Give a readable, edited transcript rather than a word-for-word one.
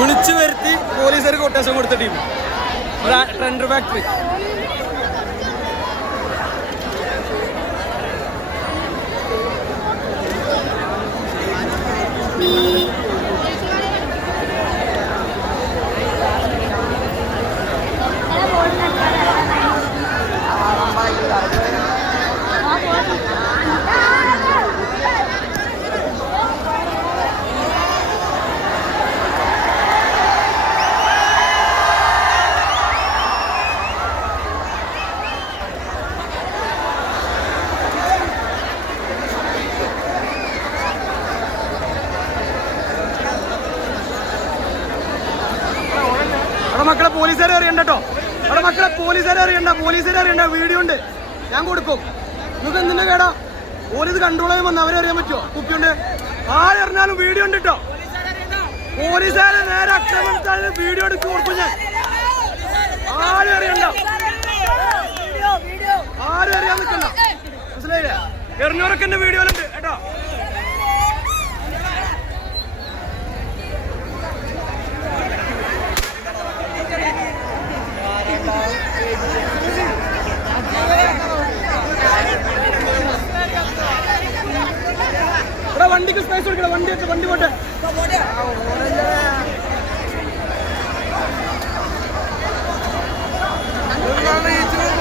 വിളിച്ചു വരുത്തി പോലീസുകാർ കൊട്ടേഷൻ കൊടുത്ത ടീം ട്രെൻഡർ ഫാക്ടറി. മക്കളെ പോലീസുകാരെ അറിയണ്ടോ? അവിടെ മക്കളെ പോലീസുകാരെ അറിയണ്ട. വീഡിയോ ഉണ്ട്, ഞാൻ കൊടുക്കും. നിങ്ങൾക്ക് എന്തിന്റെ കേടാ? പോലീസ് കൺട്രോൾ ചെയ്യാൻ വന്ന് അവരെ അറിയാൻ പറ്റുമോ? കുപ്പിയുണ്ട്, ആരറിഞ്ഞാലും വീഡിയോ ഉണ്ട് കേട്ടോ. പോലീസുകാരെ നേരെ ആക്രമണത്താൽ വീഡിയോ എടുത്ത് കൊടുക്കും ഞാൻ. ആരും അറിയണ്ട, ആരും അറിയാൻ നിൽക്കണ്ട, മനസ്സിലായില്ലേ? എറിഞ്ഞൂറൊക്കെ എന്റെ വീഡിയോയിലുണ്ട് കേട്ടോ. വണ്ടിക്ക് സ്പേസ് കൊടുക്കണം, വണ്ടി പോട്ടെ.